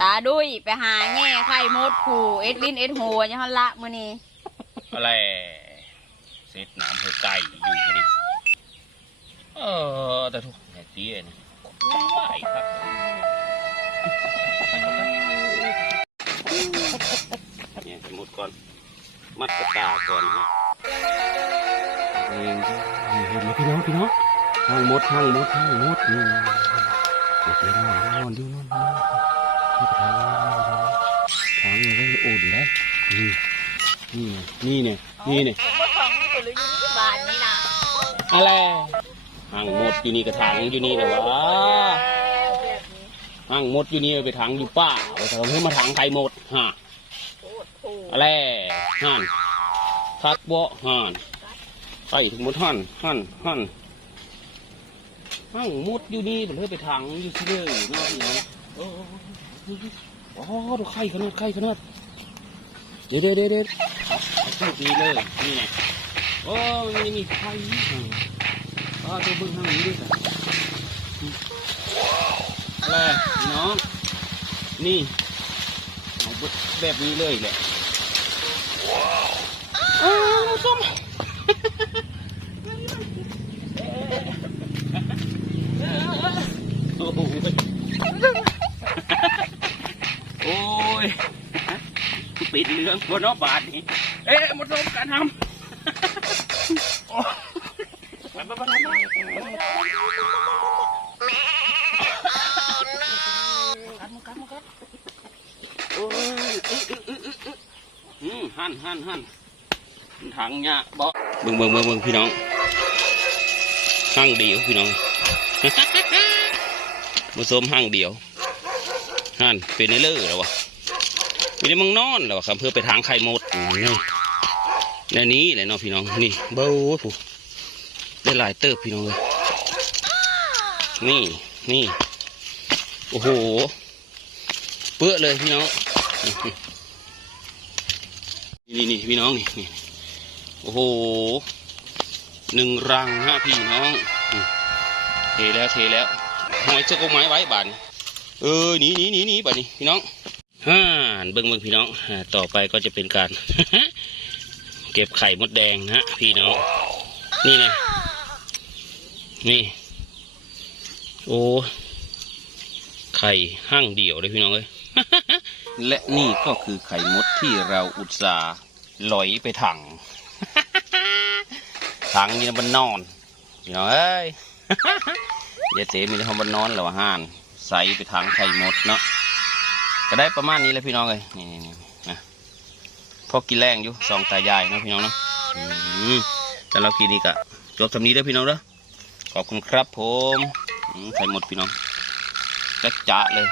ตาดุยไปหาแง่ไข่มดผูเอ็ดลินเอ็ดหัวยังฮันละมื้อนี้ำอะไรเสร็จน้ำเพื่อไก่อยู่พอดีเออแต่ทุกแหนเตี้ยนะไหวครับเนี่ยสมุดก่อน มัดกระตาก่อนฮะ เองเห็นไหมพี่น้องพี่น้องทางมดทางมดทางมดนี่เด็กเล่นนอนนอนดูนอนนอนนี่ทางทางเลยก็อุ่นแล้วนี่นี่เนี่ยนี่เนี่ยนี่เนี่ยมดของนี่หรืออยู่ที่บ้านนี่นะอะไรหางมดอยู่นี่กระถางอยู่นี่แต่ว่าหางมดอยู่นี่ไปถังอยู่ป้าไปทำให้มาถังไข่มดฮะอะไรห่านทักบ่ห่าน ไข่ถึงมดห่านห่านห่านหางมุดอยู่นี่ผมเลยไปถังอยู่ที่เดิมนอกนี่โอ้โอ้ดูไข่ขนาดไข่ขนาดเดี๋ยวเดี๋ยวเดี๋ยวเดี๋ยวโชคดีเลยนี่ไงโอ้มันยังมีไข่อ๋อตัวเบิ้งทางนี้ด้วยกันอะไรน้องนี่แบบนี้เลยแหละอ้าวส้มโอ้ยโอ้ย ปิดเรื่องบนนอบาทนี่เอ๊ะหมดลมการทำโอ้ยไปไปไปไปหันหันหันถังเนี่ยบ่เบิ่งเบิ่งเบิ่งเบิ่งพี่น้องห้างเดียวพี่น้องมาสมห้างเดียวหันเป็นเลือแล้ววะ เป็นในมังนอนแล้วครับเพื่อไปทางไข่มดนี่ในนี้เลยเนาะพี่น้องนี่เบ้าผู้ได้หลายเติบพี่น้องเลยนี่นี่โอ้โหเปื้อเลยพี่น้องนี่นี่พี่น้องนี่นี่โอ้โหหนึ่งรังฮะพี่น้องเทแล้วเทแล้วหอยเชือกไม้ไว้บานเออหนีหนีหนีหนีบาดนี้พี่น้อง ฮ่าเบิ้งเบิ้งพี่น้องต่อไปก็จะเป็นการ เก็บไข่มดแดงฮะพี่น้อง นี่นะ นี่ โอ้ ไข่ห้างเดี่ยวเลยพี่น้องเอ้ยและนี่ก็คือไข่มดที่เราอุตส่าห์ลอยไปถัง ถังนี่นะมันนอนพี่น้องเอ้ยเดี๋ยวเจ๊มีแต่คำมันนอนแล้วห่าน ใส่ไปถังไข่มดเนาะ ก็ได้ประมาณนี้แหละพี่น้องเลยนี่นี่นี่นะพอกินแรงอยู่สองตายายนะพี่น้องนะอืมแต่เรากินนี่กะจบทำนี้ได้พี่น้องเด้อขอบคุณครับผมอืมไข่หมดพี่น้องจ๊ะจ่าเลย